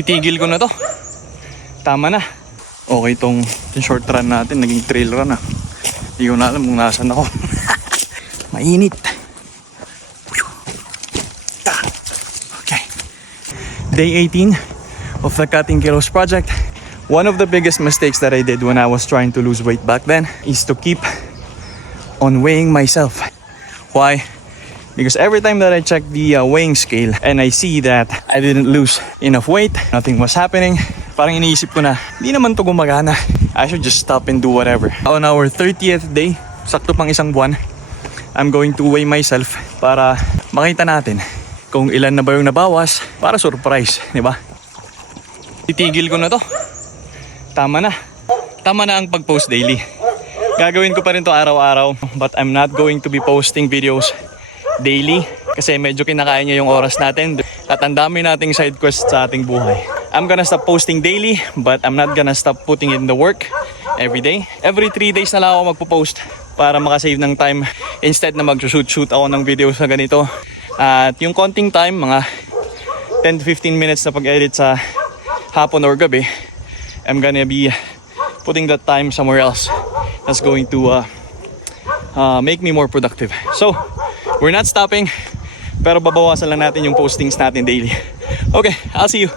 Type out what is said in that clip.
Titigil ko na to. Tama na. Okay tong short run natin, naging trail run na. Hindi ko na alam kung nasan ako. Mainit. Okay. Day 18 of the Cutting Kilos project. One of the biggest mistakes that I did when I was trying to lose weight back then is to keep on weighing myself. Why? Because every time that I check the weighing scale and I see that I didn't lose enough weight, nothing was happening, parang iniisip ko na, hindi naman to gumagana. I should just stop and do whatever. On our 30th day, sakto pang isang buwan, I'm going to weigh myself para makita natin kung ilan na ba yung nabawas para surprise, di ba? Titigil ko na to. Tama na. Tama na ang pag-post daily. Gagawin ko pa rin to araw-araw, but I'm not going to be posting videos daily kasi medyo kinakain niya yung oras natin at ang dami nating side quest sa ating buhay. I'm gonna stop posting daily, but I'm not gonna stop putting in the work every day. Every 3 days na lang ako magpo-post para makasave ng time instead na mag-shoot ako ng videos na ganito. At yung konting time, mga 10 to 15 minutes na pag-edit sa hapon or gabi, I'm gonna be putting that time somewhere else that's going to make me more productive. So, we're not stopping, pero babawasan lang natin yung postings natin daily. Okay, I'll see you.